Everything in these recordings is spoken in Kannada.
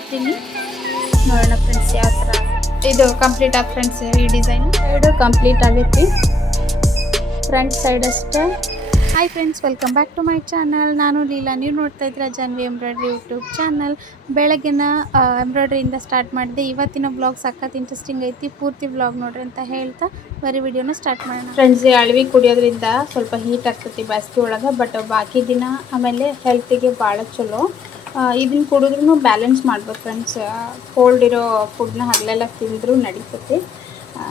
ಇದ್ದೀನಿ ನೋಡೋಣ ಫ್ರೆಂಡ್ಸ್ ಯಾವ ಥರ ಇದು ಕಂಪ್ಲೀಟ್ ಆಗಿ ಫ್ರೆಂಡ್ಸ್ ಈ ಡಿಸೈನ್ ಸೈಡು ಕಂಪ್ಲೀಟ್ ಆಗೈತಿ ಫ್ರಂಟ್ ಸೈಡ್ ಅಷ್ಟೇ. Hi friends, welcome back to my channel. ನಾನು ಲೀಲಾ. ನೀವು ನೋಡ್ತಾ ಇದ್ದೀರಾ ಜಾನ್ವಿ ಎಂಬ್ರಾಯ್ಡ್ರಿ ಯೂಟ್ಯೂಬ್ ಚಾನಲ್. ಬೆಳಗ್ಗೆನ ಎಂಬ್ರಾಯ್ಡ್ರಿಯಿಂದ ಸ್ಟಾರ್ಟ್ ಮಾಡಿದೆ. ಇವತ್ತಿನ ಬ್ಲಾಗ್ ಸಖತ್ ಇಂಟ್ರೆಸ್ಟಿಂಗ್ ಐತಿ. ಪೂರ್ತಿ ಬ್ಲಾಗ್ ನೋಡ್ರಿ ಅಂತ ಹೇಳ್ತಾ ಬರೀ ವಿಡಿಯೋನ ಸ್ಟಾರ್ಟ್ ಮಾಡೋಣ ಫ್ರೆಂಡ್ಸ್. ಅಳವಿ ಕುಡಿಯೋದ್ರಿಂದ ಸ್ವಲ್ಪ ಹೀಟ್ ಆಗ್ತೈತಿ ಬೇಸಿಗೆ ಒಳಗೆ, ಬಟ್ ಬಾಕಿ ದಿನ ಆಮೇಲೆ ಹೆಲ್ತಿಗೆ ಭಾಳ ಚಲೋ. ಇದನ್ನು ಕುಡಿದ್ರೂ ಬ್ಯಾಲೆನ್ಸ್ ಮಾಡ್ಬೇಕು ಫ್ರೆಂಡ್ಸ್. ಕೋಲ್ಡ್ ಇರೋ ಫುಡ್ನ ಹಗಲೆಲ್ಲ ತಿಂದರೂ ನಡೀತೈತಿ.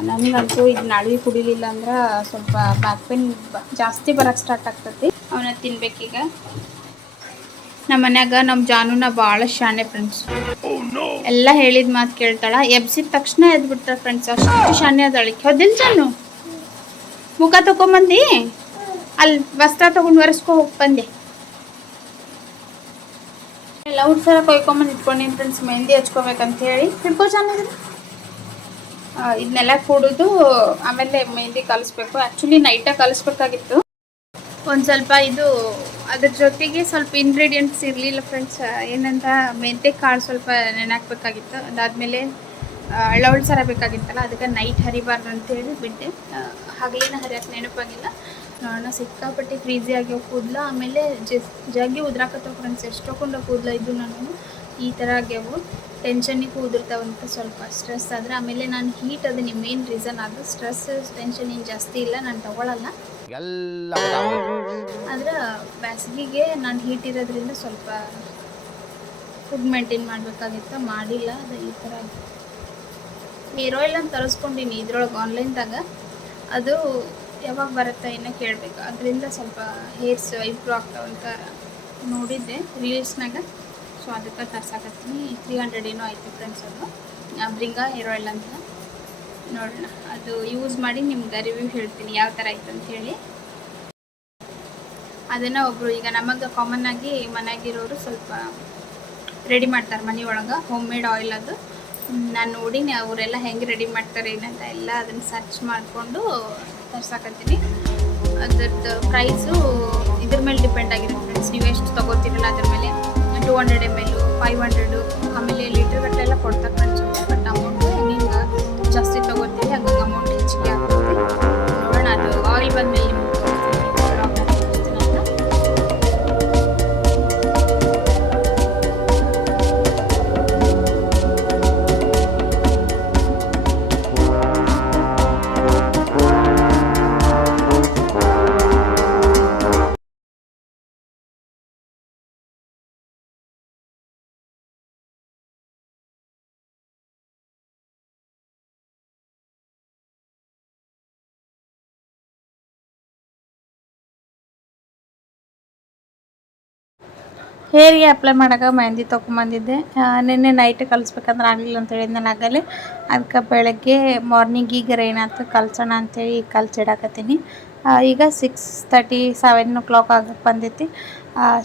ನನಗಂತೂ ಇದನ್ನ ಅಳವಿ ಕುಡಿಲಿಲ್ಲ ಅಂದ್ರೆ ಸ್ವಲ್ಪ ಬ್ಯಾಕ್ ಪೇನ್ ಜಾಸ್ತಿ ಬರೋಕ್ಕೆ ಸ್ಟಾರ್ಟ್ ಆಗ್ತೈತಿ. ಅವನ್ನ ತಿನ್ಬೇಕೀಗ. ನಮ್ಮ ಮನ್ಯಾಗ ನಮ್ಮ ಜಾನುನ ಭಾಳ ಶಾಣೆ ಫ್ರೆಂಡ್ಸ್. ಎಲ್ಲ ಹೇಳಿದ ಮಾತು ಕೇಳ್ತಾಳ. ಎಬ್ಸಿದ ತಕ್ಷಣ ಎದ್ಬಿಡ್ತಾಳೆ ಫ್ರೆಂಡ್ಸ್, ಅಷ್ಟು ಶಾಣೆ ಅದಳಿಕೆ. ಹೌದಿಲ್ಲ ಜಾನು? ಮುಖ ತಗೊಂಬಂದು ಅಲ್ಲಿ ವಸ್ತ್ರ ತೊಗೊಂಡು ಒರೆಸ್ಕೊ ಹೋಗಿ ಬಂದೆ. ಎಲ್ಲ ಉಡ್ಸರ ಕೊಯ್ಕೊಂಬಂದು ಇಟ್ಕೊಂಡೀನಿ ಫ್ರೆಂಡ್ಸ್, ಮೆಹಂದಿ ಹಚ್ಕೋಬೇಕಂತ ಹೇಳಿ. ಹಿಡ್ಕೋ ಜಾನು. ಇದನ್ನೆಲ್ಲ ಕುಡಿದು ಆಮೇಲೆ ಮೆಹಂದಿ ಕಲಿಸ್ಬೇಕು. ಆ್ಯಕ್ಚುಲಿ ನೈಟಾಗಿ ಕಲಿಸ್ಬೇಕಾಗಿತ್ತು. ಒಂದು ಸ್ವಲ್ಪ ಇದು ಅದ್ರ ಜೊತೆಗೆ ಸ್ವಲ್ಪ ಇಂಗ್ರೀಡಿಯೆಂಟ್ಸ್ ಇರಲಿಲ್ಲ ಫ್ರೆಂಡ್ಸ್. ಏನಂತ ಮೆಂತ್ಯ ಕಾಳು ಸ್ವಲ್ಪ ನೆನಾಕ್ಬೇಕಾಗಿತ್ತು. ಅದಾದಮೇಲೆ ಅಳವಳು ಸರ ಬೇಕಾಗಿತ್ತಲ್ಲ, ಅದಕ್ಕೆ ನೈಟ್ ಹರಿಬಾರ್ದು ಅಂತೇಳಿ ಬಿಟ್ಟೆ. ಹಗಲಿನ ಹರಿಯೋಕ್ಕೆ ನೆನಪಾಗಿಲ್ಲ. ನೋಡೋಣ. ಸಿಕ್ಕಾಪಟ್ಟೆ ಫ್ರೀಝಿ ಆಗ್ಯಾವ ಕೂದಲ. ಆಮೇಲೆ ಜಗ್ಗಿ ಉದ್ರಾಕತ್ತವ ಫ್ರೆಂಡ್ಸ್. ಎಷ್ಟೊಂದು ಕೂದಲ ಇದ್ದು ನಾನು ಈ ಥರ ಆಗ್ಯಾವು. ಟೆನ್ಷನ್ನಿಗೆ ಉದುರ್ತಾವಂತ ಸ್ವಲ್ಪ ಸ್ಟ್ರೆಸ್ ಆದರೆ. ಆಮೇಲೆ ನಾನು ಹೀಟ್ ಅದನ್ನ ಮೇನ್ ರೀಸನ್ ಅದು. ಸ್ಟ್ರೆಸ್ ಟೆನ್ಷನ್ ಏನು ಜಾಸ್ತಿ ಇಲ್ಲ, ನಾನು ತಗೊಳ್ಳಲ್ಲ. ಆದ್ರೆ ಬೇಸಿಗೆಗೆ ನಾನು ಹೀಟ್ ಇರೋದ್ರಿಂದ ಸ್ವಲ್ಪ ಫುಡ್ ಮೇಂಟೈನ್ ಮಾಡಬೇಕಾಗಿತ್ತು, ಮಾಡಿಲ್ಲ. ಅದು ಈ ಥರ ಹೇರ್ ಆಯಿಲ್ ಅಂತ ತರಿಸ್ಕೊಂಡಿನಿ ಇದ್ರೊಳಗೆ ಆನ್ಲೈನ್ದಾಗ. ಅದು ಯಾವಾಗ ಬರುತ್ತೆ ಇನ್ನೂ ಕೇಳಬೇಕು. ಅದರಿಂದ ಸ್ವಲ್ಪ ಹೇರ್ಸ್ ಇಂಪ್ರೂವ್ ಆಗ್ತಾವಂತ ನೋಡಿದ್ದೆ ರೀಲ್ಸ್ನಾಗ. ಸೊ ಅದಕ್ಕೆ ತರ್ಸಾಕತ್ತೀನಿ. 300 ಏನೋ ಆಯಿತು ಫ್ರೆಂಡ್ಸ್. ಅದು ಬ್ರಿಂಗಾ ಹೇರ್ ಆಯಿಲ್ ಅಂತ. ನೋಡೋಣ, ಅದು ಯೂಸ್ ಮಾಡಿ ನಿಮ್ಗೆ ರಿವ್ಯೂ ಹೇಳ್ತೀನಿ ಯಾವ ಥರ ಆಯ್ತು ಅಂತ ಹೇಳಿ. ಅದನ್ನು ಒಬ್ಬರು ಈಗ ನಮಗೆ ಕಾಮನ್ ಆಗಿ ಮನೆಯಾಗಿರೋರು ಸ್ವಲ್ಪ ರೆಡಿ ಮಾಡ್ತಾರೆ ಮನೆ ಒಳಗೆ. ಹೋಮ್ ಮೇಡ್ ಆಯಿಲ್ ಅದು. ನಾನು ನೋಡಿನಿ ಅವರೆಲ್ಲ ಹೆಂಗೆ ರೆಡಿ ಮಾಡ್ತಾರೆ ಏನಂತ ಎಲ್ಲ ಅದನ್ನು ಸರ್ಚ್ ಮಾಡಿಕೊಂಡು ತರ್ಸಾಕತ್ತೀನಿ. ಅದ್ರದ್ದು ಪ್ರೈಸು ಇದ್ರ ಮೇಲೆ ಡಿಪೆಂಡ್ ಆಗಿರುತ್ತೆ ಫ್ರೆಂಡ್ಸ್. ನೀವು ಎಷ್ಟು ತೊಗೋತೀರಲ್ಲ ಅದ್ರ ಮೇಲೆ. 200 ml 500, ಆಮೇಲೆ ಲೀಟರ್ ಗಟ್ಟಲೆಲ್ಲ ಕೊಡ್ತಾರೆ ಫ್ರೆಂಡ್ಸ್. ಬಟ್ ಅಮೌಂಟು ಹೆಂಗೆ ಜಾಸ್ತಿ ತೊಗೋತೀವಿ ಹಂಗೆ ಅಮೌಂಟ್ ಹೆಚ್ಚಿಗೆ ಆಗ್ತದೆ. ನೋಡೋಣ, ಅದು ಆಯಿಲ್ ಬಂದಮೇಲೆ ನಿಮ್ಗೆ ಹೇರಿಗೆ ಅಪ್ಲೈ ಮಾಡೋಕೆ ಮೆಹಂದಿ ತೊಗೊಂಬಂದಿದ್ದೆ. ನಿನ್ನೆ ನೈಟ್ ಕಲಿಸ್ಬೇಕಂದ್ರೆ ಆಗಲಿಲ್ಲ ಅಂತ ಹೇಳಿದ್ದು ನಾನು ಆಗಲೇ. ಅದಕ್ಕೆ ಬೆಳಗ್ಗೆ ಮಾರ್ನಿಂಗಿಗೆ ಏನಾಯ್ತು ಕಲ್ಸೋಣ ಅಂಥೇಳಿ ಕಲ್ಸಿಡಾಕತ್ತೀನಿ. ಈಗ 6:30 7 o'clock ಆಗಕ್ಕೆ ಬಂದೈತಿ.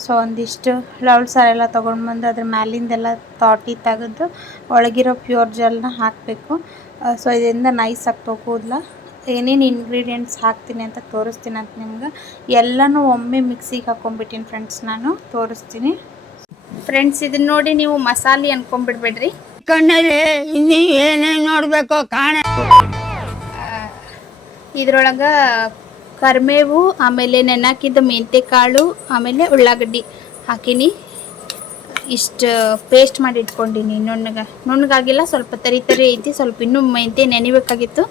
ಸೊ ಒಂದಿಷ್ಟು ಲವ್ಲ್ ಸಾರ ಎಲ್ಲ ತೊಗೊಂಡ್ಬಂದು ಅದ್ರ ಮ್ಯಾಲಿಂದೆಲ್ಲ ತಾಟಿ ತೆಗೆದು ಒಳಗಿರೋ ಪ್ಯೂರ್ ಜೆಲ್ನ ಹಾಕಬೇಕು. ಸೊ ಇದರಿಂದ ನೈಸ್ ಆಗ್ತಾವೆ ಕೂದಲ. ಏನೇನು ಇಂಗ್ರೀಡಿಯೆಂಟ್ಸ್ ಹಾಕ್ತೀನಿ ಅಂತ ತೋರಿಸ್ತೀನಿ ಅಂತ ನಿಮ್ಗೆ. ಎಲ್ಲನೂ ಒಮ್ಮೆ ಮಿಕ್ಸಿಗೆ ಹಾಕ್ಕೊಂಡ್ಬಿಟ್ಟಿನಿ ಫ್ರೆಂಡ್ಸ್, ನಾನು ತೋರಿಸ್ತೀನಿ ಫ್ರೆಂಡ್ಸ್. ಇದನ್ನ ನೋಡಿ ನೀವು ಮಸಾಲೆ ಅನ್ಕೊಂಡ್ಬಿಡ್ಬೇಡ್ರಿ. ಕಣ್ಣಲ್ಲಿ ಇನ್ನೂ ಏನೇನು ನೋಡಬೇಕು ಕಾಣ. ಇದ್ರೊಳಗೆ ಕರಿಬೇವು, ಆಮೇಲೆ ನೆನಾಕಿದ್ದ ಮೆಂತ್ಯ ಕಾಳು, ಆಮೇಲೆ ಉಳ್ಳಾಗಡ್ಡಿ ಹಾಕೀನಿ. ಇಷ್ಟು ಪೇಸ್ಟ್ ಮಾಡಿ ಇಟ್ಕೊಂಡಿನಿ. ನುಣ್ಣಗಾಗಿಲ್ಲ, ಸ್ವಲ್ಪ ತರಿ ಐತಿ. ಸ್ವಲ್ಪ ಇನ್ನೂ ಮೆಂತ್ಯ ನೆನಿಬೇಕಾಗಿತ್ತು.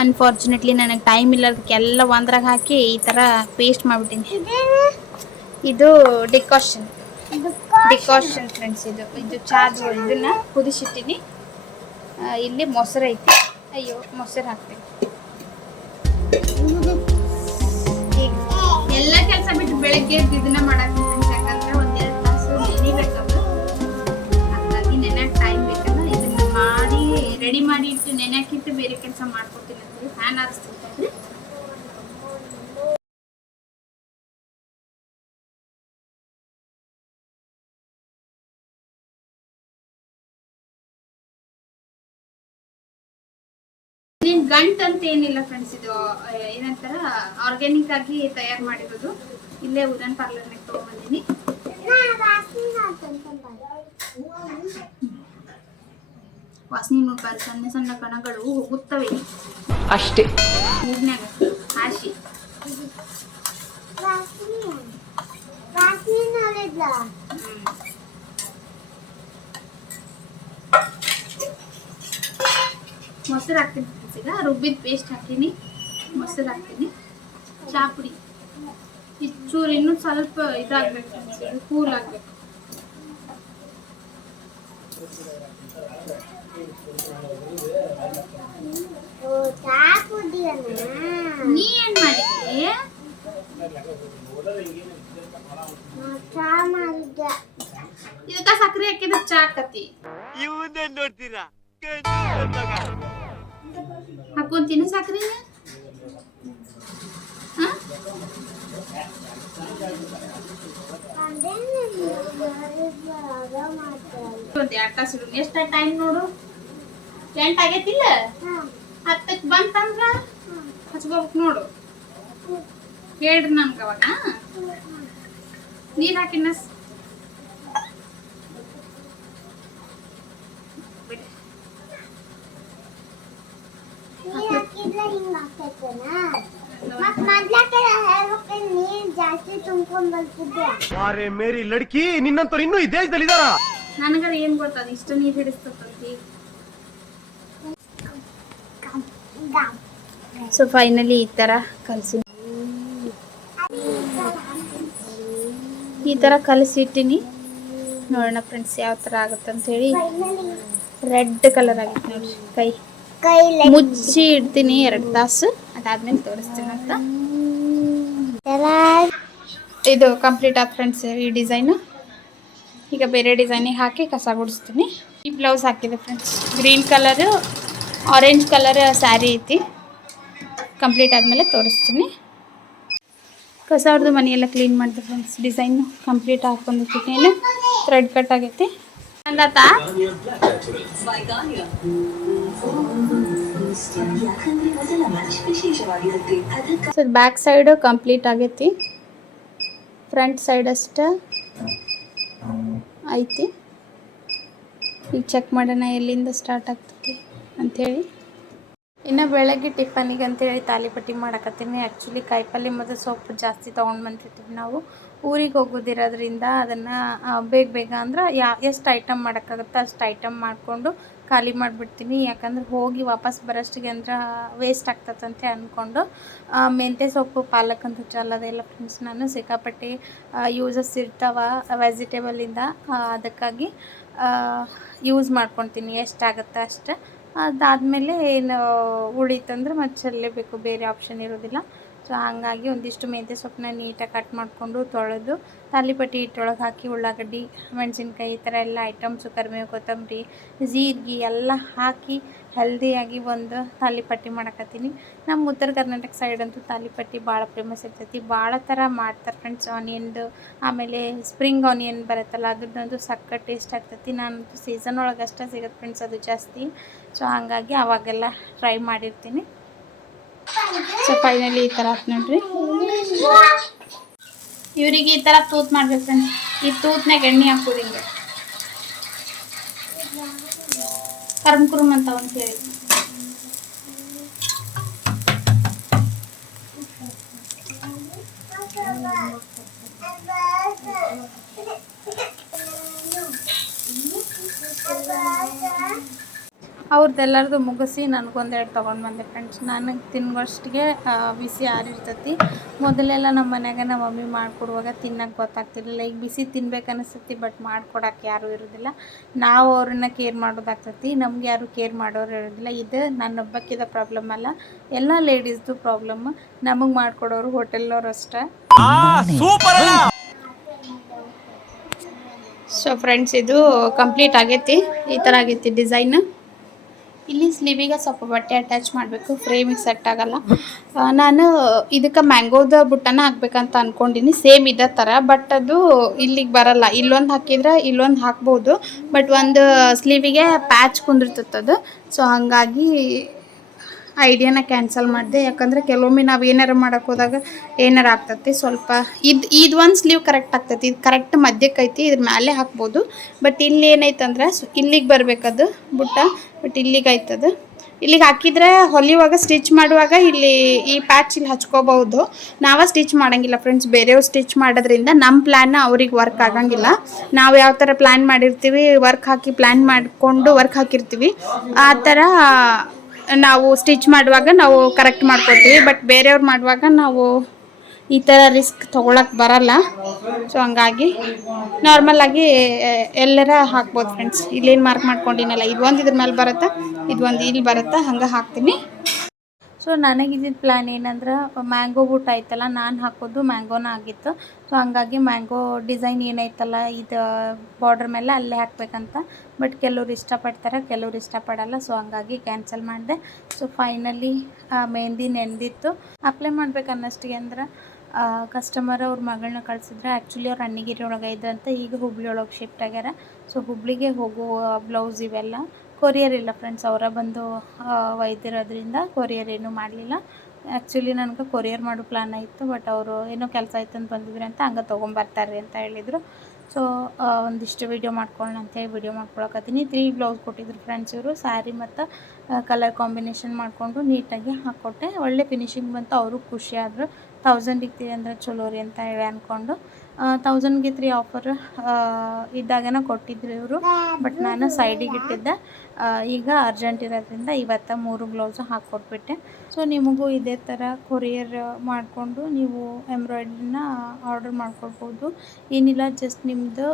ಅನ್ಫಾರ್ಚುನೇಟ್ಲಿ ನನಗೆ ಟೈಮ್ ಇಲ್ಲ. ಅದಕ್ಕೆಲ್ಲ ಒಂದ್ರಾಗ ಹಾಕಿ ಈ ಥರ ಪೇಸ್ಟ್ ಮಾಡಿಬಿಟ್ಟಿನಿ. ಇದು ಡಿಕಾಷನ್ ಫ್ರೆಂಡ್ಸ್. ಇದು ಚಾದು ಇದನ್ನು ಕುದಿಸಿಟ್ಟಿನಿ. ಇಲ್ಲಿ ಮೊಸರು ಐತಿ. ಅಯ್ಯೋ, ಮೊಸರು ಹಾಕ್ತೀನಿ. ಎಲ್ಲ ಕೆಲಸ ಬಿಟ್ಟು ಬೆಳಗ್ಗೆ ಇದನ್ನ ಮಾಡಾಕ್ತೀನಿ ಫ್ರೆಂಡ್ಸ್. ಯಾಕಂದ್ರೆ 1-2 ತಾಸು ನೆನಿಬೇಕದು. ಹಾಗಾಗಿ ನೆನೆಯಕ್ಕೆ ಟೈಮ್ ಬೇಕಲ್ಲ. ಇದನ್ನ ಮಾಡಿ ರೆಡಿ ಮಾಡಿ ಇಟ್ಟು ನೆನೆಯಕ್ಕಿಟ್ಟು ಬೇರೆ ಕೆಲಸ ಮಾಡ್ಕೊತೀನಿ ಅಂತ ಫ್ಯಾನ್ ಆರಿಸ್ತೀನಿ. ನೀನ್ ಗಂಟ್ ಅಂತ ಏನಿಲ್ಲ ಫ್ರೆಂಡ್ಸ್, ಇದು ಏನಂತಾರ ಆರ್ಗ್ಯಾನಿಕ್ ಆಗಿ ತಯಾರು ಮಾಡಿರೋದು. ಇಲ್ಲೇ ಉದನ್ ಪಾರ್ಲರ್ನಾಗ ತಗೊಂಡ್ಬಂದಿನಿ. ವಾಸನೆ ನೋಡ್ಬಾರ್ದು, ಸಣ್ಣ ಸಣ್ಣ ಕಣಗಳು ಹೋಗುತ್ತವೆ ಅಷ್ಟೇ. ಮೂಗ್ನ್ಯಾಗ ಹಾಶಿ ಮೊಸರು ಹಾಕ್ತೀನಿ ಫ್ರೆಂಡ್ಸ್. ಈಗ ರುಬ್ಬಿದ ಪೇಸ್ಟ್ ಹಾಕೀನಿ, ಮೊಸರು ಹಾಕ್ತೀನಿ, ಚಾ ಪುಡಿ, ಚೂರು ಇನ್ನೂ ಸ್ವಲ್ಪ ಇದಾಗಬೇಕು ಫ್ರೆಂಡ್ಸ್, ಇದು ಕೂಲ್ ಆಗಬೇಕು. ನೀ ಏನ್ ಮಾಡಿದ್ರಿ? ಇದಕ್ಕ ಸಕ್ಕರೆ ಹಾಕಿದ್ರೆ ಚಾ ಆಕತಿ. ಹಾಕೊಂತೀನಿ ಸಕ್ಕರೆ. ಒಂದು 2 ತಾಸು ಇಡು. ಎಷ್ಟ ಟೈಮ್ ನೋಡು, 8 ಆಗೈತಿಲ್ಲ, 10ಕ್ಕೆ ಬಂತಂದ್ರ ಹಚ್ಕೋಬೇಕು ನೋಡು. ಹೇಳ್ರಿ ನನ್ಗೆ ಅವಾಗ. ನೀರ್ ಹಾಕಿನ ಮೇರಿ ಲಡ್ಕಿ, ನಿನ್ನಂತವ್ರು ಇನ್ನೂ ಈ ದೇಶದಲ್ಲಿ ಇದಾರ? ನನಗರ ಏನ್ ಗೊತ್ತದ ಇಷ್ಟ ನೀರ್ ಹಿಡಿಸ್ತಂತಿ. ಸೊ ಫೈನಲಿ ಈ ತರ ಕಲಸಿಟ್ಟಿನಿ. ನೋಡೋಣ ಫ್ರೆಂಡ್ಸ್ ಯಾವ ತರ ಆಗುತ್ತಂತ ಹೇಳಿ. ರೆಡ್ ಕಲರ್ ಆಗಿತ್ತು ನೋಡ್ರಿ. ಕೈ ಮುಚ್ಚಿ ಇಡ್ತೀನಿ 2 ತಾಸು, ಅದಾದ್ಮೇಲೆ ತೋರಿಸ್ತೀನಿ ಅಂತ. ಇದು ಕಂಪ್ಲೀಟ್ ಆದ ಫ್ರೆಂಡ್ಸ್ ಈ ಡಿಸೈನು. ಈಗ ಬೇರೆ ಡಿಸೈನಿಗೆ ಹಾಕಿ ಕಸ ಗುಡಿಸ್ತೀನಿ. ಈ ಬ್ಲೌಸ್ ಹಾಕಿದೆ friends, green colour orange colour sari ಐತಿ. ಕಂಪ್ಲೀಟ್ ಆದಮೇಲೆ ತೋರಿಸ್ತೀನಿ. ಕಸ ಹೊಡೆದು ಮನೆಯೆಲ್ಲ ಕ್ಲೀನ್ ಮಾಡಿದೆ ಫ್ರೆಂಡ್ಸ್. ಡಿಸೈನು ಕಂಪ್ಲೀಟ್ ಹಾಕೊಂಡಿದ್ದೀನಿ. ಥ್ರೆಡ್ ಕಟ್ ಆಗೈತಿ. ಅಂದಾತಾ ಸೊ ಬ್ಯಾಕ್ ಸೈಡು ಕಂಪ್ಲೀಟ್ ಆಗೈತಿ, ಫ್ರಂಟ್ ಸೈಡ್ ಅಷ್ಟೇ ಐತಿ. ಈಗ ಚೆಕ್ ಮಾಡೋಣ ಎಲ್ಲಿಂದ ಸ್ಟಾರ್ಟ್ ಆಗ್ತೈತಿ ಅಂಥೇಳಿ. ಇನ್ನು ಬೆಳಗ್ಗೆ ಟಿಫನಿಗೆ ಅಂತೇಳಿ ತಾಲಿಪಟ್ಟಿ ಮಾಡಕತ್ತೀನಿ. ಆ್ಯಕ್ಚುಲಿ ಕಾಯಿಪಲ್ಲೆ ಮತ್ತು ಸೊಪ್ಪು ಜಾಸ್ತಿ ತೊಗೊಂಡು ಬಂದಿರ್ತೀವಿ ನಾವು. ಊರಿಗೆ ಹೋಗೋದಿರೋದ್ರಿಂದ ಅದನ್ನು ಬೇಗ ಅಂದ್ರೆ ಎಷ್ಟು ಐಟಮ್ ಮಾಡೋಕ್ಕಾಗುತ್ತೋ ಅಷ್ಟು ಐಟಮ್ ಮಾಡಿಕೊಂಡು ಖಾಲಿ ಮಾಡಿಬಿಡ್ತೀನಿ. ಯಾಕಂದ್ರೆ ಹೋಗಿ ವಾಪಸ್ ಬರೋಷ್ಟಿಗೆ ಅಂದ್ರೆ ವೇಸ್ಟ್ ಆಗ್ತದಂತೆ ಅಂದ್ಕೊಂಡು ಮೆಂತ್ಯ ಸೊಪ್ಪು ಪಾಲಕ್ ಅಂತ ಚಲ್ಲೋದಿಲ್ಲ ಫ್ರೆಂಡ್ಸ್. ನಾನು ಸಿಕ್ಕಾಪಟ್ಟೆ ಯೂಸಸ್ ಇರ್ತಾವೆ ವೆಜಿಟೇಬಲಿಂದ, ಅದಕ್ಕಾಗಿ ಯೂಸ್ ಮಾಡ್ಕೊತೀನಿ ಎಷ್ಟಾಗುತ್ತೆ ಅಷ್ಟು. ಅದಾದಮೇಲೆ ಏನು ಉಳಿತಂದ್ರೆ ಮತ್ತೆ ಚೆಲ್ಲಲೇಬೇಕು, ಬೇರೆ ಆಪ್ಷನ್ ಇರೋದಿಲ್ಲ. ಸೊ ಹಾಗಾಗಿ ಒಂದಿಷ್ಟು ಮೆಂತ್ಯ ಸೊಪ್ಪನ್ನ ನೀಟಾಗಿ ಕಟ್ ಮಾಡಿಕೊಂಡು ತೊಳೆದು ತಾಲಿಪಟ್ಟಿ ಹಿಟ್ಟೊಳಗೆ ಹಾಕಿ ಉಳ್ಳಾಗಡ್ಡಿ, ಮೆಣಸಿನ್ಕಾಯಿ ಈ ಥರ ಎಲ್ಲ ಐಟಮ್ಸು, ಕರಿಬೇವು, ಕೊತ್ತಂಬರಿ, ಜೀರಿಗೆ ಎಲ್ಲ ಹಾಕಿ ಹೆಲ್ದಿಯಾಗಿ ಒಂದು ತಾಲಿಪಟ್ಟಿ ಮಾಡಕತ್ತೀನಿ. ನಮ್ಮ ಉತ್ತರ ಕರ್ನಾಟಕ ಸೈಡ್ ಅಂತೂ ತಾಲಿಪಟ್ಟಿ ಭಾಳ ಫೇಮಸ್ ಇರ್ತೈತಿ. ಭಾಳ ಥರ ಮಾಡ್ತಾರೆ ಫ್ರೆಂಡ್ಸ್. ಆನಿಯನ್ದು, ಆಮೇಲೆ ಸ್ಪ್ರಿಂಗ್ ಆನಿಯನ್ ಬರುತ್ತಲ್ಲ ಅದ್ರದ್ದು ಸಕ್ಕ ಟೇಸ್ಟ್ ಆಗ್ತೈತಿ. ನಾನಂತೂ ಸೀಸನ್ ಒಳಗೆ ಅಷ್ಟೇ ಸಿಗುತ್ತೆ ಫ್ರೆಂಡ್ಸ್ ಅದು ಜಾಸ್ತಿ. ಸೊ ಹಾಗಾಗಿ ಅವಾಗೆಲ್ಲ ಟ್ರೈ ಮಾಡಿರ್ತೀನಿ. ಸೊ ಫೈನಲಿ ಈ ಥರ ಆಯ್ತು ನೋಡ್ರಿ. ಇವರಿಗೆ ಈ ಥರ ತೂತ್ ಮಾಡ್ಬೇಕು ಫ್ರೆಂಡ್ಸ್. ಈ ತೂತ್ನಾಗ ಎಣ್ಣೆ ಹಾಕೋದು ಹಿಂಗೆ ಕರ್ಮ್ ಅಂತ ಅಂತೇಳಿ. ಅವ್ರದ್ದೆಲ್ಲರದು ಮುಗಿಸಿ ನನಗೊಂದೆರಡು ತೊಗೊಂಡು ಬಂದೆ ಫ್ರೆಂಡ್ಸ್. ನನಗೆ ತಿನ್ನುವಷ್ಟಿಗೆ ಬಿಸಿ ಆರಿರ್ತೈತಿ. ಮೊದಲೆಲ್ಲ ನಮ್ಮ ಮನ್ಯಾಗ ನಮ್ಮ ಮಮ್ಮಿ ಮಾಡಿಕೊಡುವಾಗ ತಿನ್ನೋಕೆ ಗೊತ್ತಾಗ್ತಿರ್ಲಿಲ್ಲ. ಈಗ ಬಿಸಿ ತಿನ್ಬೇಕು ಅನಿಸ್ತೈತಿ, ಬಟ್ ಮಾಡ್ಕೊಡೋಕೆ ಯಾರೂ ಇರೋದಿಲ್ಲ. ನಾವು ಅವ್ರನ್ನ ಕೇರ್ ಮಾಡೋದಾಗ್ತೈತಿ, ನಮ್ಗೆ ಯಾರು ಕೇರ್ ಮಾಡೋರು ಇರೋದಿಲ್ಲ. ಇದು ನನ್ನೊಬ್ಬಕ್ಕಿದ ಪ್ರಾಬ್ಲಮ್ ಅಲ್ಲ, ಎಲ್ಲ ಲೇಡೀಸ್ದು ಪ್ರಾಬ್ಲಮ್. ನಮಗೆ ಮಾಡಿಕೊಡೋರು ಹೋಟೆಲ್ನವ್ರು ಅಷ್ಟೇ. ಸೊ ಫ್ರೆಂಡ್ಸ್ ಇದು ಕಂಪ್ಲೀಟ್ ಆಗೈತಿ. ಈ ಥರ ಆಗೈತಿ ಡಿಸೈನ್. ಇಲ್ಲಿ ಸ್ಲೀವಿಗೆ ಸ್ವಲ್ಪ ಬಟ್ಟೆ ಅಟ್ಯಾಚ್ ಮಾಡಬೇಕು, ಫ್ರೇಮಿಗೆ ಸೆಟ್ ಆಗಲ್ಲ. ನಾನು ಇದಕ್ಕೆ ಮ್ಯಾಂಗೋದ ಬುಟ್ಟನ ಹಾಕ್ಬೇಕಂತ ಅಂದ್ಕೊಂಡಿನಿ, ಸೇಮ್ ಇದೇ ಥರ. ಬಟ್ ಅದು ಇಲ್ಲಿಗೆ ಬರಲ್ಲ. ಇಲ್ಲೊಂದು ಹಾಕಿದ್ರೆ ಇಲ್ಲೊಂದು ಹಾಕ್ಬೋದು, ಬಟ್ ಒಂದು ಸ್ಲೀವಿಗೆ ಪ್ಯಾಚ್ ಕುಂದಿರ್ತದೆ ಅದು. ಸೊ ಹಾಗಾಗಿ ಐಡಿಯಾನ ಕ್ಯಾನ್ಸಲ್ ಮಾಡಿದೆ. ಯಾಕಂದರೆ ಕೆಲವೊಮ್ಮೆ ನಾವು ಏನಾರು ಮಾಡೋಕೆ ಹೋದಾಗ ಏನಾರು ಆಗ್ತೈತಿ. ಸ್ವಲ್ಪ ಇದು ಒಂದು ಸ್ಲೀವ್ ಕರೆಕ್ಟ್ ಆಗ್ತೈತಿ. ಇದು ಕರೆಕ್ಟ್ ಮಧ್ಯಕ್ಕೆ ಐತಿ, ಇದ್ರ ಮೇಲೆ ಹಾಕ್ಬೋದು. ಬಟ್ ಇಲ್ಲಿ ಏನೈತಂದ್ರೆ ಇಲ್ಲಿಗೆ ಬರಬೇಕದು ಬುಟ್ಟ. ಬಟ್ ಇಲ್ಲಿಗೆ ಆಯ್ತದು. ಇಲ್ಲಿಗೆ ಹಾಕಿದ್ರೆ ಹೊಲಿಯುವಾಗ ಸ್ಟಿಚ್ ಮಾಡುವಾಗ ಇಲ್ಲಿ ಈ ಪ್ಯಾಚ್ ಇಲ್ಲಿ ಹಚ್ಕೋಬಹುದು. ನಾವೇ ಸ್ಟಿಚ್ ಮಾಡೋಂಗಿಲ್ಲ ಫ್ರೆಂಡ್ಸ್, ಬೇರೆಯವ್ರು ಸ್ಟಿಚ್ ಮಾಡೋದ್ರಿಂದ ನಮ್ಮ ಪ್ಲ್ಯಾನ್ ಅವ್ರಿಗೆ ವರ್ಕ್ ಆಗಂಗಿಲ್ಲ. ನಾವು ಯಾವ ಥರ ಪ್ಲ್ಯಾನ್ ಮಾಡಿರ್ತೀವಿ, ವರ್ಕ್ ಹಾಕಿ ಪ್ಲ್ಯಾನ್ ಮಾಡಿಕೊಂಡು ವರ್ಕ್ ಹಾಕಿರ್ತೀವಿ, ಆ ಥರ ನಾವು ಸ್ಟಿಚ್ ಮಾಡುವಾಗ ನಾವು ಕರೆಕ್ಟ್ ಮಾಡ್ಕೊತೀವಿ. ಬಟ್ ಬೇರೆಯವ್ರು ಮಾಡುವಾಗ ನಾವು ಈ ಥರ ರಿಸ್ಕ್ ತೊಗೊಳಕ್ಕೆ ಬರಲ್ಲ. ಸೊ ಹಂಗಾಗಿ ನಾರ್ಮಲಾಗಿ ಎಲ್ಲರ ಹಾಕ್ಬೋದು ಫ್ರೆಂಡ್ಸ್. ಇಲ್ಲೇನು ಮಾರ್ಕ್ ಮಾಡ್ಕೊಂಡಿನಲ್ಲ, ಇದು ಒಂದು ಇದ್ರ ಮೇಲೆ ಬರುತ್ತಾ, ಇದು ಒಂದು ಇಲ್ಲಿ ಬರುತ್ತಾ, ಹಂಗೆ ಹಾಕ್ತೀನಿ. ಸೊ ನನಗಿದ್ದಿದ್ದು ಪ್ಲ್ಯಾನ್ ಏನಂದ್ರೆ ಮ್ಯಾಂಗೋ ಬೂಟ್ ಆಯ್ತಲ್ಲ, ನಾನು ಹಾಕೋದು ಮ್ಯಾಂಗೋನ ಆಗಿತ್ತು. ಸೊ ಹಂಗಾಗಿ ಮ್ಯಾಂಗೋ ಡಿಸೈನ್ ಏನೈತಲ್ಲ ಇದು ಬಾರ್ಡ್ರ್ ಮೇಲೆ ಅಲ್ಲೇ ಹಾಕಬೇಕಂತ. ಬಟ್ ಕೆಲವ್ರು ಇಷ್ಟಪಡ್ತಾರೆ, ಕೆಲವ್ರು ಇಷ್ಟಪಡಲ್ಲ. ಸೊ ಹಂಗಾಗಿ ಕ್ಯಾನ್ಸಲ್ ಮಾಡಿದೆ. ಸೊ ಫೈನಲಿ ಮೆಹಂದಿ ನೆಂದಿತ್ತು. ಅಪ್ಲೈ ಮಾಡ್ಬೇಕು ಅನ್ನೋಷ್ಟಿಗೆ ಅಂದ್ರೆ ಕಸ್ಟಮರ್ ಅವ್ರ ಮಗಳನ್ನ ಕಳಿಸಿದ್ರೆ. ಆ್ಯಕ್ಚುಲಿ ಅವ್ರು ಅಣ್ಣಿಗಿರಿ ಒಳಗೆ ಇದ್ರಂತ, ಈಗ ಹುಬ್ಳಿ ಒಳಗೆ ಶಿಫ್ಟ್ ಆಗ್ಯಾರ. ಸೊ ಹುಬ್ಳಿಗೆ ಹೋಗುವ ಬ್ಲೌಸ್ ಇವೆಲ್ಲ ಕೊರಿಯರ್ ಇಲ್ಲ ಫ್ರೆಂಡ್ಸ್, ಅವರ ಬಂದು ಒಯ್ದಿರೋದ್ರಿಂದ ಕೊರಿಯರ್ ಏನೂ ಮಾಡಲಿಲ್ಲ. ಆ್ಯಕ್ಚುಲಿ ನನಗೆ ಕೊರಿಯರ್ ಮಾಡೋ ಪ್ಲ್ಯಾನ್ ಆಯಿತು. ಬಟ್ ಅವರು ಏನೋ ಕೆಲಸ ಆಯ್ತು ಅಂತ ಬಂದಿದ್ರು ಅಂತ ಹಂಗೆ ತೊಗೊಂಬರ್ತಾರೆ ಅಂತ ಹೇಳಿದರು. ಸೊ ಒಂದಿಷ್ಟು ವೀಡಿಯೋ ಮಾಡ್ಕೊಳ್ಳೋಣ ಅಂತೇಳಿ ವೀಡಿಯೋ ಮಾಡ್ಕೊಳಕತ್ತೀನಿ. 3 ಬ್ಲೌಸ್ ಕೊಟ್ಟಿದ್ರು ಫ್ರೆಂಡ್ಸ್ ಇವರು. ಸ್ಯಾರಿ ಮತ್ತು ಕಲರ್ ಕಾಂಬಿನೇಷನ್ ಮಾಡಿಕೊಂಡು ನೀಟಾಗಿ ಹಾಕ್ಕೊಟ್ಟೆ. ಒಳ್ಳೆ ಫಿನಿಶಿಂಗ್ ಬಂತು. ಅವರು ಖುಷಿ ಆದರು. 1000ಗೆ 3 ಅಂದರೆ ಚಲೋ ರೀ ಅಂತ ಹೇಳಿ ಅಂದ್ಕೊಂಡು 1000ಗೆ 3 ಆಫರ್ ಇದ್ದಾಗನ ಕೊಟ್ಟಿದ್ರು ಇವರು. ಬಟ್ ನಾನು ಸೈಡಿಗೆ ಇಟ್ಟಿದ್ದೆ. ಈಗ ಅರ್ಜೆಂಟ್ ಇರೋದ್ರಿಂದ ಇವತ್ತು 3 ಬ್ಲೌಸು ಹಾಕ್ಕೊಟ್ಬಿಟ್ಟೆ. ಸೊ ನಿಮಗೂ ಇದೇ ಥರ ಕೊರಿಯರ್ ಮಾಡಿಕೊಂಡು ನೀವು ಎಂಬ್ರಾಯ್ಡ್ರಿನ ಆರ್ಡರ್ ಮಾಡ್ಕೊಳ್ಬೋದು. ಏನಿಲ್ಲ, ಜಸ್ಟ್ ನಿಮ್ಮದು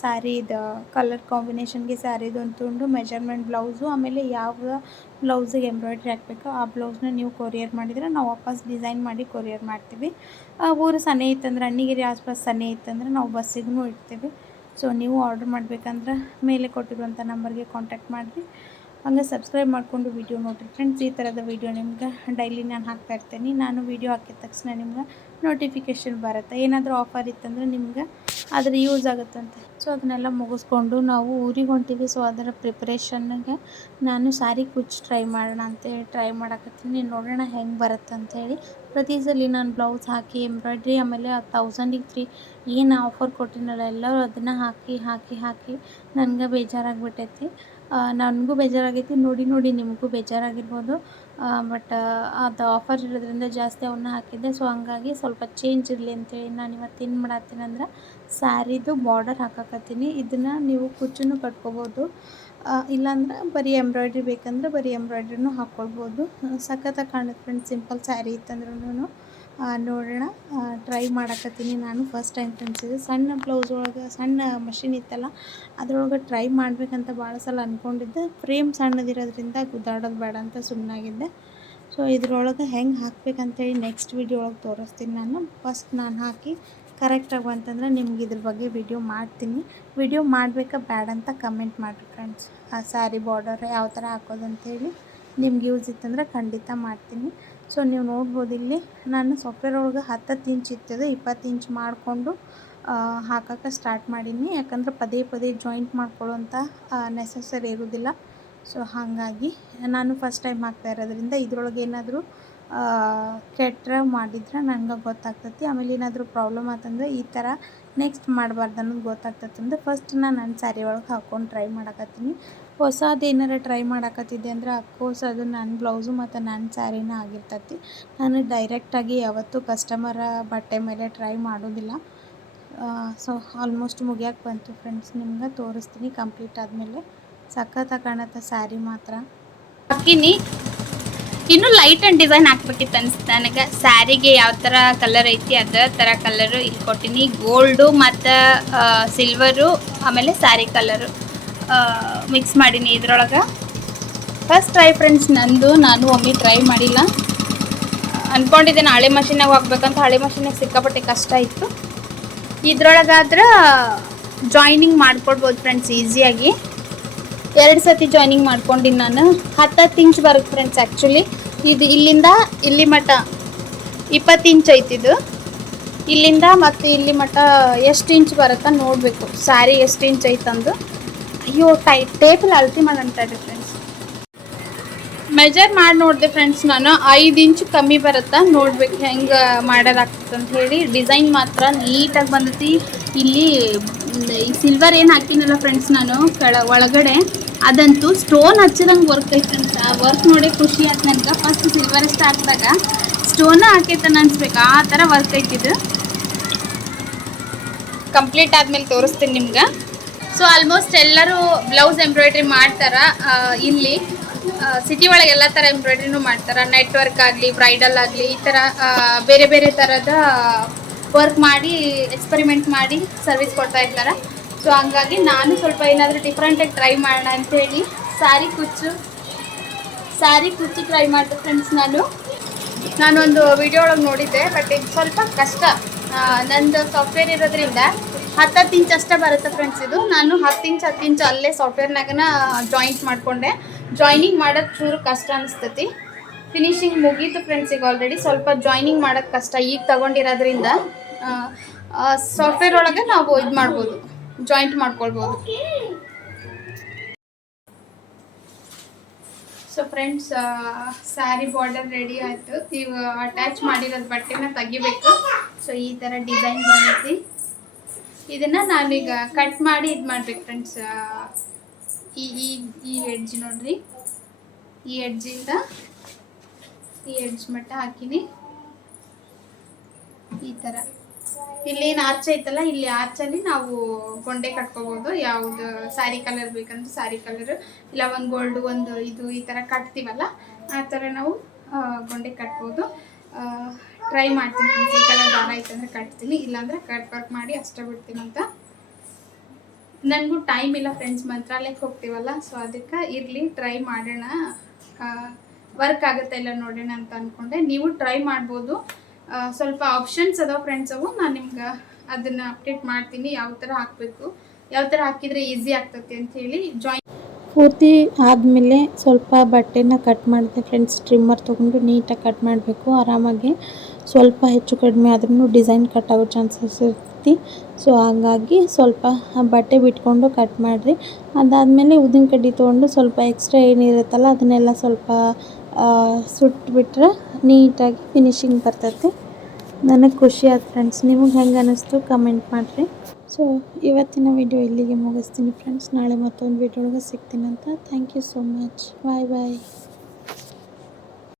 ಸ್ಯಾರಿದು ಕಲರ್ ಕಾಂಬಿನೇಷನ್ಗೆ ಸ್ಯಾರಿದು ಅಂತಂದು ಮೆಜರ್ಮೆಂಟ್ ಬ್ಲೌಸು, ಆಮೇಲೆ ಯಾವ ಬ್ಲೌಸಿಗೆ ಎಂಬ್ರಾಯ್ಡ್ರಿ ಹಾಕಬೇಕು ಆ ಬ್ಲೌಸ್ನ ನೀವು ಕೊರಿಯರ್ ಮಾಡಿದರೆ ನಾವು ವಾಪಸ್ ಡಿಸೈನ್ ಮಾಡಿ ಕೊರಿಯರ್ ಮಾಡ್ತೀವಿ. ಊರು ಸನೇ ಇತ್ತಂದ್ರೆ, ಅಣ್ಣಿಗಿರಿ ಆಸ್ಪಾಸ್ ಸನೇ ಇತ್ತಂದ್ರೆ ನಾವು ಬಸ್ಸಿಗೂ ಇಡ್ತೀವಿ. ಸೊ ನೀವು ಆರ್ಡರ್ ಮಾಡಬೇಕಂದ್ರೆ ಮೇಲೆ ಕೊಟ್ಟಿರುವಂಥ ನಂಬರ್ಗೆ ಕಾಂಟ್ಯಾಕ್ಟ್ ಮಾಡಿರಿ. ಹಂಗೆ ಸಬ್ಸ್ಕ್ರೈಬ್ ಮಾಡಿಕೊಂಡು ವೀಡಿಯೋ ನೋಡಿರಿ ಫ್ರೆಂಡ್ಸ್. ಈ ಥರದ ವೀಡಿಯೋ ನಿಮ್ಗೆ ಡೈಲಿ ನಾನು ಹಾಕ್ತಾ ಇರ್ತೀನಿ. ನಾನು ವೀಡಿಯೋ ಹಾಕಿದ ತಕ್ಷಣ ನಿಮ್ಗೆ ನೋಟಿಫಿಕೇಷನ್ ಬರುತ್ತೆ. ಏನಾದರೂ ಆಫರ್ ಇತ್ತಂದ್ರೆ ನಿಮ್ಗೆ ಅದ್ರ ಯೂಸ್ ಆಗುತ್ತಂತೆ. ಸೊ ಅದನ್ನೆಲ್ಲ ಮುಗಿಸ್ಕೊಂಡು ನಾವು ಊರಿಗೆ ಹೊಂಟಿವಿ. ಸೊ ಅದರ ಪ್ರಿಪ್ರೇಷನ್ಗೆ ನಾನು ಸ್ಯಾರಿ ಕುಚ್ಚು ಟ್ರೈ ಮಾಡೋಣ ಅಂತೇಳಿ ಟ್ರೈ ಮಾಡಕತ್ತೀನಿ. ನೋಡೋಣ ಹೆಂಗೆ ಬರುತ್ತೆ ಅಂಥೇಳಿ. ಪ್ರತಿ ಸಲ ನಾನು ಬ್ಲೌಸ್ ಹಾಕಿ ಎಂಬ್ರಾಯ್ಡ್ರಿ ಆಮೇಲೆ 1000ಗೆ 3 ಏನು ಆಫರ್ ಕೊಟ್ಟಿನಲ್ಲ ಎಲ್ಲರೂ ಅದನ್ನು ಹಾಕಿ ನನಗೆ ಬೇಜಾರಾಗಿಬಿಟ್ಟೈತಿ. ನನಗೂ ಬೇಜಾರಾಗೈತಿ, ನೋಡಿ ನಿಮಗೂ ಬೇಜಾರಾಗಿರ್ಬೋದು. ಬಟ್ ಅದು ಆಫರ್ ಇರೋದ್ರಿಂದ ಜಾಸ್ತಿ ಅವನ್ನ ಹಾಕಿದ್ದೆ. ಸೊ ಹಂಗಾಗಿ ಸ್ವಲ್ಪ ಚೇಂಜ್ ಇರಲಿ ಅಂತೇಳಿ ನಾನು ಇವತ್ತು ಏನು ಮಾಡತ್ತೀನಿ ಅಂದ್ರೆ ಸ್ಯಾರಿದು ಬಾರ್ಡರ್ ಹಾಕಕತ್ತೀನಿ. ಇದನ್ನು ನೀವು ಕುಚ್ಚನ್ನು ಕಟ್ಕೋಬೋದು, ಇಲ್ಲಾಂದ್ರೆ ಬರೀ ಎಂಬ್ರಾಯ್ಡ್ರಿ ಬೇಕಂದ್ರೆ ಬರೀ ಎಂಬ್ರಾಯ್ಡ್ರಿನೂ ಹಾಕ್ಕೊಳ್ಬೋದು. ಸಖತ್ತಾಗಿ ಕಾಣುತ್ತೆ ಫ್ರೆಂಡ್ಸ್. ಸಿಂಪಲ್ ಸ್ಯಾರಿ ಇತ್ತಂದ್ರೂ ನೋಡೋಣ, ಟ್ರೈ ಮಾಡಕತ್ತೀನಿ ನಾನು ಫಸ್ಟ್ ಟೈಮ್ ಫ್ರೆಂಡ್ಸ್. ಇದು ಸಣ್ಣ ಬ್ಲೌಸ್ ಒಳಗೆ ಸಣ್ಣ ಮಷಿನ್ ಇತ್ತಲ್ಲ ಅದ್ರೊಳಗೆ ಟ್ರೈ ಮಾಡಬೇಕಂತ ಭಾಳ ಸಲ ಅಂದ್ಕೊಂಡಿದ್ದೆ. ಫ್ರೇಮ್ ಸಣ್ಣದಿರೋದ್ರಿಂದ ಗುದ್ದಾಡೋದು ಬೇಡ ಅಂತ ಸುಮ್ಮನಾಗಿದ್ದೆ. ಸೊ ಇದ್ರೊಳಗೆ ಹೆಂಗೆ ಹಾಕ್ಬೇಕಂತೇಳಿ ನೆಕ್ಸ್ಟ್ ವೀಡಿಯೋ ಒಳಗೆ ತೋರಿಸ್ತೀನಿ ನಾನು. ಫಸ್ಟ್ ನಾನು ಹಾಕಿ ಕರೆಕ್ಟಾಗಿ ಬಂತಂದ್ರೆ ನಿಮ್ಗೆ ಇದ್ರ ಬಗ್ಗೆ ವಿಡಿಯೋ ಮಾಡ್ತೀನಿ. ವಿಡಿಯೋ ಮಾಡಬೇಕಾ ಬೇಡ ಅಂತ ಕಮೆಂಟ್ ಮಾಡಿರಿ ಫ್ರೆಂಡ್ಸ್. ಆ ಸ್ಯಾರಿ ಬಾರ್ಡರ್ ಯಾವ ಥರ ಹಾಕೋದಂತೇಳಿ ನಿಮ್ಗೆ ಯೂಸ್ ಇತ್ತಂದ್ರೆ ಖಂಡಿತ ಮಾಡ್ತೀನಿ. ಸೊ ನೀವು ನೋಡ್ಬೋದು, ಇಲ್ಲಿ ನಾನು ಸಾಫ್ಟ್ವೇರ್ ಒಳಗೆ 10 ಇಂಚ್ ಇರ್ತದೆ 20 ಇಂಚ್ ಮಾಡಿಕೊಂಡು ಹಾಕೋಕ್ಕೆ ಸ್ಟಾರ್ಟ್ ಮಾಡೀನಿ. ಯಾಕಂದ್ರೆ ಪದೇ ಜಾಯಿಂಟ್ ಮಾಡ್ಕೊಳ್ಳೋಂಥ ನೆಸಸರಿ ಇರೋದಿಲ್ಲ. ಸೊ ಹಾಗಾಗಿ ನಾನು ಫಸ್ಟ್ ಟೈಮ್ ಹಾಕ್ತಾ ಇರೋದ್ರಿಂದ ಇದ್ರೊಳಗೆ ಏನಾದರೂ ಕೆಟ್ಟರೆ ಮಾಡಿದ್ರೆ ನನಗೆ ಗೊತ್ತಾಗ್ತೈತಿ. ಆಮೇಲೆ ಏನಾದರೂ ಪ್ರಾಬ್ಲಮ್ ಆತಂದ್ರೆ ಈ ಥರ ನೆಕ್ಸ್ಟ್ ಮಾಡಬಾರ್ದು ಅನ್ನೋದು ಗೊತ್ತಾಗ್ತೈತೆ ಅಂದರೆ ಫಸ್ಟ್ ನನ್ನ ಸ್ಯಾರಿ ಒಳಗೆ ಹಾಕ್ಕೊಂಡು ಟ್ರೈ ಮಾಡಕತ್ತೀನಿ. ಹೊಸದು ಏನಾರು ಟ್ರೈ ಮಾಡಕತ್ತಿದ್ದೆ ಅಂದ್ರೆ ಅಫ್ಕೋರ್ಸ್ ಅದು ನನ್ನ ಬ್ಲೌಸು ಮತ್ತು ನನ್ನ ಸ್ಯಾರಿನ ಆಗಿರ್ತೈತಿ. ನಾನು ಡೈರೆಕ್ಟಾಗಿ ಯಾವತ್ತೂ ಕಸ್ಟಮರ ಬಟ್ಟೆ ಮೇಲೆ ಟ್ರೈ ಮಾಡೋದಿಲ್ಲ. ಸೊ ಆಲ್ಮೋಸ್ಟ್ ಮುಗಿಯೋಕ್ಕೆ ಬಂತು ಫ್ರೆಂಡ್ಸ್. ನಿಮ್ಗೆ ತೋರಿಸ್ತೀನಿ ಕಂಪ್ಲೀಟ್ ಆದಮೇಲೆ. ಸಖತ್ತಾಗಿ ಕಾಣುತ್ತೆ ಸ್ಯಾರಿ ಮಾತ್ರ. ಹಾಕಿನಿ ಇನ್ನೂ ಲೈಟ್ ಆ್ಯಂಡ್ ಡಿಸೈನ್ ಹಾಕ್ಬೇಕಿತ್ತು ಅನಿಸ್ತು ನನಗೆ. ಸ್ಯಾರಿಗೆ ಯಾವ ಥರ ಕಲರ್ ಐತಿ ಅದೇ ಥರ ಕಲರು ಇಲ್ಲಿ ಕೊಟ್ಟಿನಿ. ಗೋಲ್ಡು ಮತ್ತು ಸಿಲ್ವರು ಆಮೇಲೆ ಸ್ಯಾರಿ ಕಲರು ಮಿಕ್ಸ್ ಮಾಡೀನಿ ಇದ್ರೊಳಗೆ. ಫಸ್ಟ್ ಟ್ರೈ ಫ್ರೆಂಡ್ಸ್ ನಂದು. ನಾನು ಒಮ್ಮೆ ಟ್ರೈ ಮಾಡಿಲ್ಲ. ಅಂದ್ಕೊಂಡಿದ್ದೇನೆ ಹಳೆ ಮಷಿನಾಗ ಹೋಗ್ಬೇಕಂತ. ಹಳೆ ಮಷಿನಾಗ ಸಿಕ್ಕಾಪಟ್ಟೆ ಕಷ್ಟ ಇತ್ತು. ಇದ್ರೊಳಗಾದ್ರೆ ಜಾಯ್ನಿಂಗ್ ಮಾಡ್ಕೊಳ್ಬೋದು ಫ್ರೆಂಡ್ಸ್ ಈಸಿಯಾಗಿ. 2 ಸತಿ ಜಾಯ್ನಿಂಗ್ ಮಾಡ್ಕೊಂಡಿನಿ ನಾನು. 10 ಇಂಚ್ ಬರುತ್ತೆ ಫ್ರೆಂಡ್ಸ್. ಆ್ಯಕ್ಚುಲಿ ಇದು ಇಲ್ಲಿಂದ ಇಲ್ಲಿ ಮಟ್ಟ 20 ಇಂಚ್ ಐತಿದು. ಇಲ್ಲಿಂದ ಮತ್ತು ಇಲ್ಲಿ ಮಟ್ಟ ಎಷ್ಟು ಇಂಚ್ ಬರುತ್ತಾ ನೋಡಬೇಕು. ಸ್ಯಾರಿ ಎಷ್ಟು ಇಂಚ್ ಐತಂದು. ಅಯ್ಯೋ ಟೇಪಲ್ಲಿ ಅಳತಿ ಮಾಡೋಣ ಫ್ರೆಂಡ್ಸ್. ಮೆಜರ್ ಮಾಡಿ ನೋಡಿದೆ ಫ್ರೆಂಡ್ಸ್, ನಾನು 5 ಇಂಚ್ ಕಮ್ಮಿ ಬರುತ್ತಾ ನೋಡ್ಬೇಕು ಹೆಂಗೆ ಮಾಡೋದಾಗ್ತದೆ ಅಂತ ಹೇಳಿ. ಡಿಸೈನ್ ಮಾತ್ರ ನೀಟಾಗಿ ಬಂದೈತಿ. ಇಲ್ಲಿ ಈ ಸಿಲ್ವರ್ ಏನು ಹಾಕಿನಲ್ಲ ಫ್ರೆಂಡ್ಸ್ ನಾನು ಒಳಗಡೆ, ಅದಂತೂ ಸ್ಟೋನ್ ಹಚ್ಚಿದಂಗೆ ವರ್ಕ್ ಐತೆ ಫ್ರೆಂಡ್ಸ್. ಆ ವರ್ಕ್ ನೋಡಿ ಖುಷಿ ಆಯ್ತು ನನಗೆ. ಫಸ್ಟ್ ಸಿಲ್ವರ್ ಅಷ್ಟು ಹಾಕಿದಾಗ ಸ್ಟೋನ ಹಾಕೈತನ ಅನ್ಸ್ಬೇಕು, ಆ ಥರ ವರ್ಕ್ ಐತಿದ್ದು. ಕಂಪ್ಲೀಟ್ ಆದಮೇಲೆ ತೋರಿಸ್ತೀನಿ ನಿಮ್ಗೆ. ಸೊ ಆಲ್ಮೋಸ್ಟ್ ಎಲ್ಲರೂ ಬ್ಲೌಸ್ ಎಂಬ್ರಾಯ್ಡ್ರಿ ಮಾಡ್ತಾರೆ ಇಲ್ಲಿ. ಸಿಟಿ ಒಳಗೆ ಎಲ್ಲ ಥರ ಎಂಬ್ರಾಯ್ಡ್ರಿನೂ ಮಾಡ್ತಾರೆ. ನೆಟ್ವರ್ಕ್ ಆಗಲಿ, ಬ್ರೈಡಲ್ ಆಗಲಿ, ಈ ಥರ ಬೇರೆ ಬೇರೆ ಥರದ ವರ್ಕ್ ಮಾಡಿ ಎಕ್ಸ್ಪರಿಮೆಂಟ್ ಮಾಡಿ ಸರ್ವಿಸ್ ಕೊಡ್ತಾ ಇರ್ತಾರೆ. ಸೊ ಹಂಗಾಗಿ ನಾನು ಸ್ವಲ್ಪ ಏನಾದರೂ ಡಿಫ್ರೆಂಟಾಗಿ ಟ್ರೈ ಮಾಡೋಣ ಅಂಥೇಳಿ ಸ್ಯಾರಿ ಕುಚ್ಚು ಟ್ರೈ ಮಾಡಿದೆ ಫ್ರೆಂಡ್ಸ್. ನಾನೊಂದು ವಿಡಿಯೋ ಒಳಗೆ ನೋಡಿದ್ದೆ, ಬಟ್ ಇದು ಸ್ವಲ್ಪ ಕಷ್ಟ. ನಂದು ಸಾಫ್ಟ್ವೇರ್ ಇರೋದ್ರಿಂದ 10 ಇಂಚ್ ಅಷ್ಟೇ ಬರುತ್ತೆ ಫ್ರೆಂಡ್ಸ್. ಇದು ನಾನು 10 ಇಂಚ್ ಅಲ್ಲೇ ಸಾಫ್ಟ್ವೇರ್ನಾಗನ ಜಾಯಿಂಟ್ ಮಾಡಿಕೊಂಡೆ. ಜಾಯ್ನಿಂಗ್ ಮಾಡೋದು ಚೂರು ಕಷ್ಟ ಅನಿಸ್ತೈತಿ. ಫಿನಿಶಿಂಗ್ ಮುಗೀತು ಫ್ರೆಂಡ್ಸ್. ಈಗ ಆಲ್ರೆಡಿ ಸ್ವಲ್ಪ ಜಾಯ್ನಿಂಗ್ ಮಾಡೋದು ಕಷ್ಟ. ಈಗ ತಗೊಂಡಿರೋದ್ರಿಂದ ಸಾಫ್ಟ್ವೇರ್ ಒಳಗೆ ನಾವು ಇದು ಮಾಡ್ಬೋದು, ಜಾಯಿಂಟ್ ಮಾಡ್ಕೊಳ್ಬೋದು. So friends, sari border ready ಆಯಿತು. ನೀವು ಅಟ್ಯಾಚ್ ಮಾಡಿರೋದು ಬಟ್ಟೆನ ತೆಗಿಬೇಕು. ಸೊ ಈ ಥರ ಡಿಸೈನ್ ಬಂದೈತಿ. ಇದನ್ನು ನಾನೀಗ ಕಟ್ ಮಾಡಿ ಇದು ಮಾಡ್ಬೇಕು ಫ್ರೆಂಡ್ಸ್. ಈ ಎಡ್ಜ್ ನೋಡ್ರಿ, ಈ ಎಡ್ಜಿಂದ ಈ ಎಡ್ಜ್ ಮಟ್ಟ ಹಾಕಿನಿ. ಈ ಥರ ಇಲ್ಲೇನು ಆರ್ಚ್ ಐತಲ್ಲ, ಇಲ್ಲಿ ಆರ್ಚಲ್ಲಿ ನಾವು ಗೊಂಡೆ ಕಟ್ಕೋಬೋದು. ಯಾವುದು ಸ್ಯಾರಿ ಕಲರ್ ಬೇಕಂದ್ರೆ ಸ್ಯಾರಿ ಕಲರ್, ಇಲ್ಲ ಒಂದು ಗೋಲ್ಡು ಒಂದು ಇದು ಈ ಥರ ಕಟ್ತೀವಲ್ಲ, ಆ ಥರ ನಾವು ಗೊಂಡೆ ಕಟ್ಬೋದು. ಟ್ರೈ ಮಾಡ್ತೀನಿ ಫ್ರೆಂಡ್ಸ್. ಈ ಕಲರ್ ದಾರ ಐತಂದ್ರೆ ಕಟ್ತೀನಿ, ಇಲ್ಲಾಂದರೆ ಕಟ್ ವರ್ಕ್ ಮಾಡಿ ಅಷ್ಟೇ ಬಿಡ್ತೀನಂತ. ನನಗೂ ಟೈಮ್ ಇಲ್ಲ ಫ್ರೆಂಡ್ಸ್, ಮಂತ್ರಾಲಯಕ್ಕೆ ಹೋಗ್ತೀವಲ್ಲ. ಸೊ ಅದಕ್ಕೆ ಇರಲಿ, ಟ್ರೈ ಮಾಡೋಣ, ವರ್ಕ್ ಆಗುತ್ತೆ ಇಲ್ಲ ನೋಡೋಣ ಅಂತ ಅಂದ್ಕೊಂಡೆ. ನೀವು ಟ್ರೈ ಮಾಡ್ಬೋದು. ಸ್ವಲ್ಪ ಆಪ್ಷನ್ಸ್ ಅದಾವೆ ಫ್ರೆಂಡ್ಸ್. ನಾನು ನಿಮ್ಗೆ ಅದನ್ನು ಅಪ್ಡೇಟ್ ಮಾಡ್ತೀನಿ, ಯಾವ ಥರ ಹಾಕಬೇಕು, ಯಾವ ಥರ ಹಾಕಿದರೆ ಈಸಿ ಆಗ್ತೈತಿ ಅಂಥೇಳಿ. ಪೂರ್ತಿ ಆದಮೇಲೆ ಸ್ವಲ್ಪ ಬಟ್ಟೆನ ಕಟ್ ಮಾಡಿದೆ ಫ್ರೆಂಡ್ಸ್. ಟ್ರಿಮ್ಮರ್ ತೊಗೊಂಡು ನೀಟಾಗಿ ಕಟ್ ಮಾಡಬೇಕು ಆರಾಮಾಗಿ. ಸ್ವಲ್ಪ ಹೆಚ್ಚು ಕಡಿಮೆ ಆದ್ರೂ ಡಿಸೈನ್ ಕಟ್ ಆಗೋ ಚಾನ್ಸಸ್ ಇರ್ತೈತಿ. ಸೊ ಹಾಗಾಗಿ ಸ್ವಲ್ಪ ಬಟ್ಟೆ ಬಿಟ್ಕೊಂಡು ಕಟ್ ಮಾಡಿರಿ. ಅದಾದಮೇಲೆ ಉದ್ದಿನ ಕಡ್ಡಿ ತೊಗೊಂಡು ಸ್ವಲ್ಪ ಎಕ್ಸ್ಟ್ರಾ ಏನಿರುತ್ತಲ್ಲ ಅದನ್ನೆಲ್ಲ ಸ್ವಲ್ಪ ಸುಟ್ಬಿಟ್ರೆ ನೀಟಾಗಿ ಫಿನಿಶಿಂಗ್ ಬರ್ತೈತೆ. ನನಗೆ ಖುಷಿ ಆಯ್ತು ಫ್ರೆಂಡ್ಸ್. ನಿಮಗೆ ಹೆಂಗೆ ಅನ್ನಿಸ್ತು ಕಮೆಂಟ್ ಮಾಡಿರಿ. ಸೊ ಇವತ್ತಿನ ವಿಡಿಯೋ ಇಲ್ಲಿಗೆ ಮುಗಿಸ್ತೀನಿ ಫ್ರೆಂಡ್ಸ್. ನಾಳೆ ಮತ್ತೊಂದು ವಿಡಿಯೋ ಒಳಗೆ ಸಿಗ್ತೀನಂತ. Thank you so much. Bye bye.